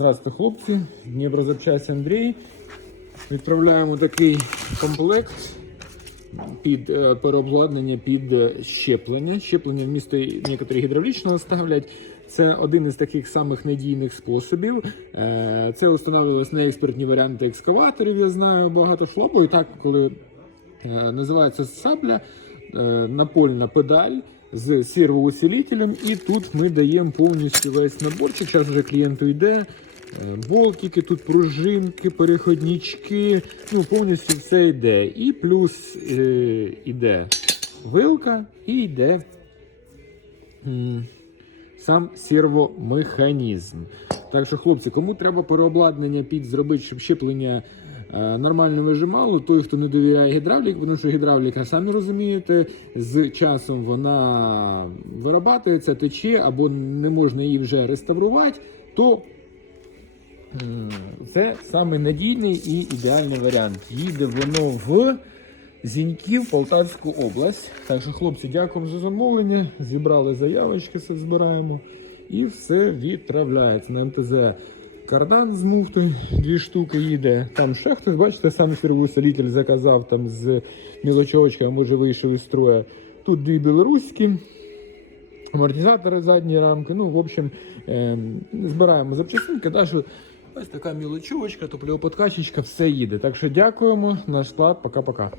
Здравствуйте, хлопці. Дніпрозапчасть Андрій. Відправляємо такий комплект під е, переобладнання під е, щеплення. Щеплення вмісто некоторі гідравлічного ставлять. Це один із таких самих надійних способів. Е, Це встановлювалось на експертні варіанти екскаваторів. Я знаю багато шлопу. І так, коли е, називається сабля, е, напольна педаль з сервоусилителем. І тут ми даємо повністю весь наборчик. Зараз вже клієнту йде. Е, Болтики, тут пружинки, переходнички, ну повністю все йде. І плюс е, йде вилка і йде м, сам сервомеханізм. Так що, хлопці, кому треба переобладнання під зробити, щоб щеплення е, нормально вижимало, той, хто не довіряє гідравліку, тому що гідравліка, самі розумієте, з часом вона вирабатується, тече або не можна її вже реставрувати, то Це саме надійний і ідеальний варіант. Їде воно в Зіньків, Полтавську область. Так що, хлопці, дякуємо за замовлення. Зібрали заявочки, все збираємо. І все відправляється на МТЗ. Кардан з муфтою, дві штуки їде. Там ще хтось, бачите, сам сервоусилитель заказав там з мілочовочками, може вийшов із строя. Тут дві білоруські амортизатори задні рамки. Ну, в общем, ем, збираємо запчастинки. Ось така мілочовочка, топливоподкачечка, все їде. Так що дякуємо. Наш склад, пока-пока.